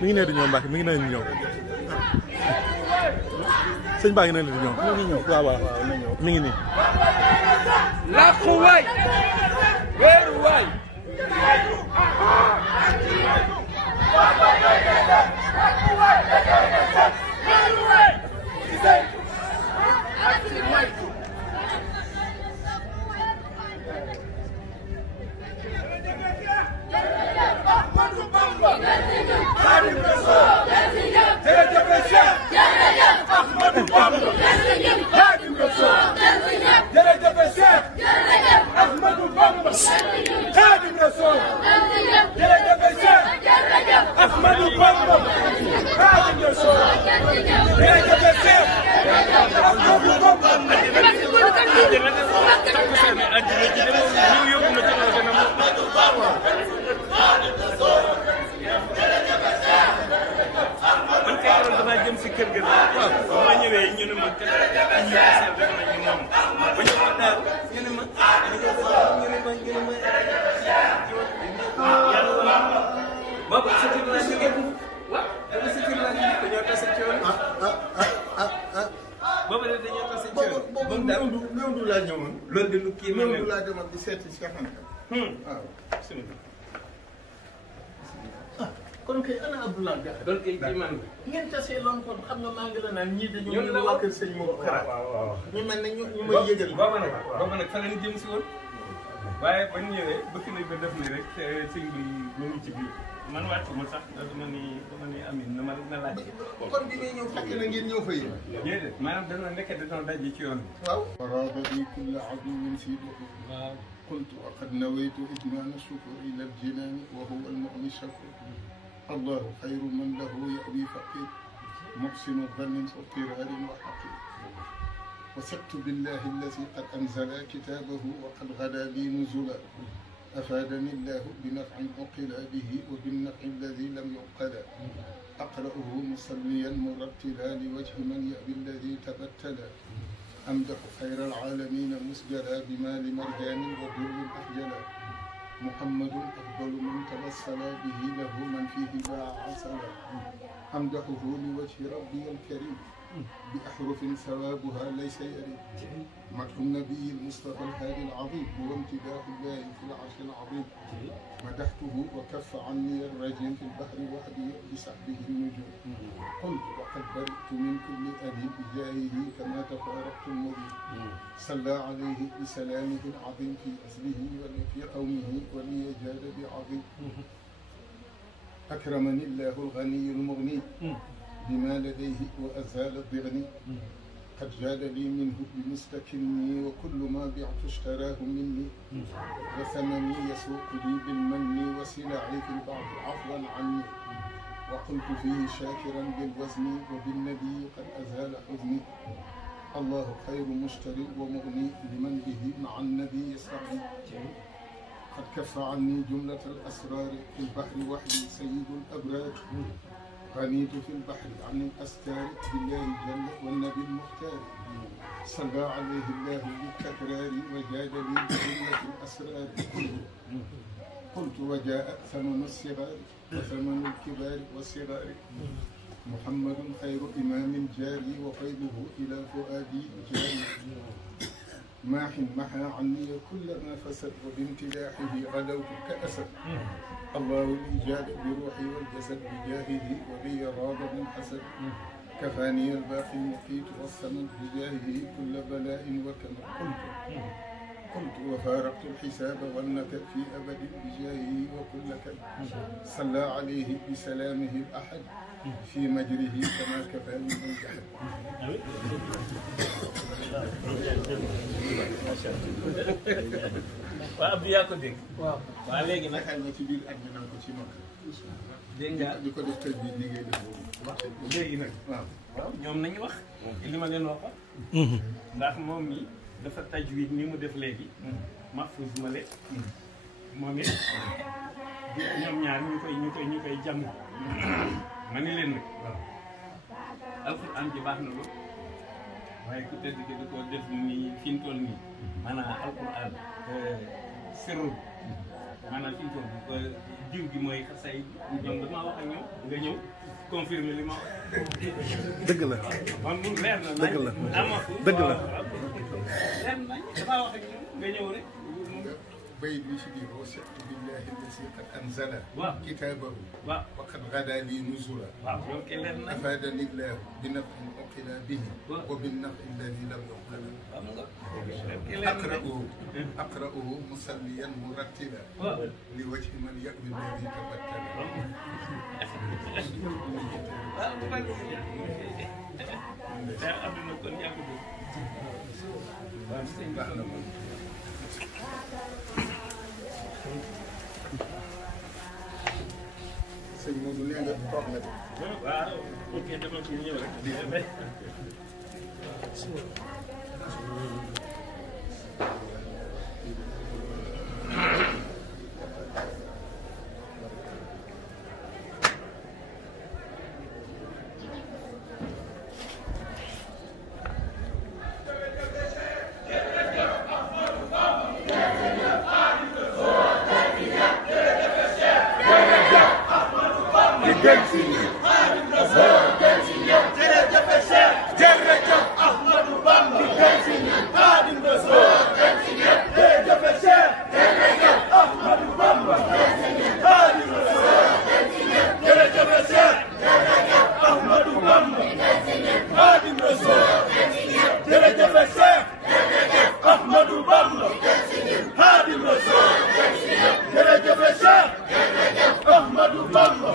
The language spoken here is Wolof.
mi ngi ne di ñëw Mbacke mi ngi ne di ñëw sëñ baa ngi ne di ñëw mi ngi ñëw waaw waaw mi ngi nii làqu waay weeru waay loolu de lu kii man laa demal di seeti Cheikh Anta. waaw. kon kay ana Abdoulaye Dia. kon kay kii man. ngeen tasee loon kon xam nga maa ngi la naan ñii dañoo ñëw waa kër sëñ Modou Kara. waaw ñu mel ne ñu may yëgal. booba nag fa la ñu jëm si woon. waaye ba ñu ñëwee bëgg nañ ko def ni rek sëñ bi ñu ngi ci biir. man wàcc ma sax dama ni amin na ma laaj. kon bi ngay ñëw fekk na ngeen ñëw fa yéen. déedéet maanaam dañoo nekk dañoo daje ci yoon bi. waaw. waraada bi kulla aduwin fi duxu. waaw. qultu wa qad nawaytu idmaana shukur ila aljinaani wa huwa almu'ni shakur. allahu xayru man lahu yawi faqir. muxsinu dannin iqtirarin wa xaqir. وثقت بالله الذي قد أنزل كتابه وقد غدا بي نزلا أفادني الله بنفع عقل به وبالنفع الذي لم يعقل أقرأه مصليا مرتلا لوجه من يأبي الذي تبتلا أمدح خير العالمين مسجلا بمال مرجان ودر أخجلا محمد أفضل من توسل به له من فيه باع عسلا أمدحه لوجه ربي الكريم بأحرف ثوابها ليس يريد مدح النبي المصطفى الهادي العظيم هو امتداح الله في العرش العظيم مدحته وكف عني الرجيم في البحر وحدي بسحبه النجوم قلت وقد برئت من كل أذى بجاهه كما تفارقت المبين صلى عليه بسلامه العظيم في أصله وفي قومه ولي جاد بعظيم أكرمني الله الغني المغني بما لديه وأزال الضغن قد جاد لي منه بمستكني وكل ما بعت اشتراه مني وثمني يسوق لي بالمن وسلعي في البعض عفوا عني وقلت فيه شاكرا بالوزن وبالنبي قد أزال حزني الله خير مشتري ومغني لمن به مع النبي يستغني قد كف عني جملة الأسرار في البحر وحدي سيد الأبرار غنيت في البحر عن الأستار بالله جل والنبي المختار صلى عليه الله بالتكرار وجاد لي بجملة الأسرار قلت وجاء ثمن الصغار وثمن الكبار والصغار محمد خير إمام جاري وفيضه إلى فؤادي جاري ماح محى عني كل ما فسد وبامتداحه غدوت كأسد الله لي جاد بروحي والجسد بجاهه وبي راض من حسد كفاني الباقي المقيت والصمد بجاهه كل بلاء وكمد قلت وفارقت الحساب والنكد في أبد بجاهه وكل كد صلى عليه بسلامه الأحد في مجره كما كفاني من جحد waaw Abdou yaa ko dégg. waaw waaw léegi nag xel nga ci biir ak ñu naan ko ci mag. dégg nga di ko def tey bii nii ngay def boobu. léegi nag waaw. waaw ñoom nañu wax. li ma leen wax. ndax moom mi dafa tajwid ni mu def léegi. mahfuz male. moom it ñoom ñaar ñu koy jàng. ma ni leen nag. waaw alxuraan ji baax na lool. waaye ku tedd ki da koo def nii fi mu toll nii maanaam alxuraan sirru maanaam fi ñu ko jiw gi mooy xasay ñoom damaa wax ak ñoom nga ñëw confirmer li ma wax. dëgg la. man mu leer na. dëgg la dëgg la. leer nañ damaa wax ak ñoom nga ñëw rek. bayit bi si biir wasi'tu billahi alladi qad anzala kitabahu wa qad ghada li nuzula afadani llahu bi naf'in uqila bihi wa bin naf'i alladi lam yuqal aqra'uhu musalliyan murattila li wajhi man ya'wi alladi tabattala sëñ Modou nee nga toog na de. waaw ok dama ci ñëw rek. Ahmadou Bamba